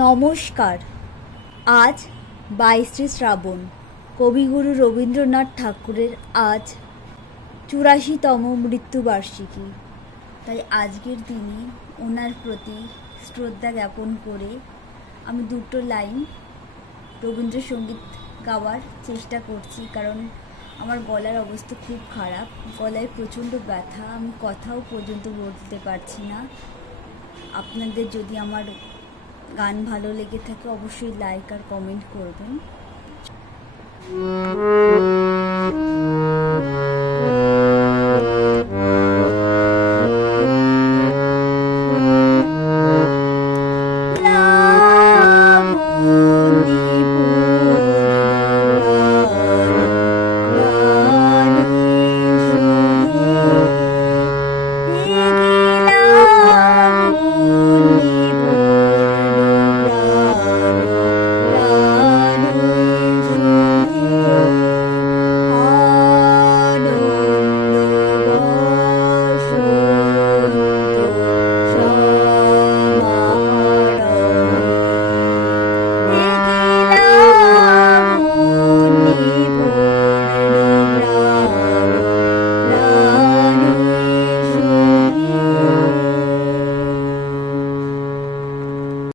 নমস্কার। আজ 22শে শ্রাবণ, কবিগুরু রবীন্দ্রনাথ ঠাকুরের আজ 84তম মৃত্যুবার্ষিকী। তাই আজকের দিনে ওনার প্রতি শ্রদ্ধা জ্ঞাপন করে আমি দুটো লাইন রবীন্দ্রসঙ্গীত গাওয়ার চেষ্টা করছি, কারণ আমার গলার অবস্থা খুব খারাপ, গলায় প্রচণ্ড ব্যথা, আমি কথাও পর্যন্ত বলতে পারছি না। আপনাদের যদি আমার গান ভালো লেগে থাকে অবশ্যই লাইক আর কমেন্ট করবেন।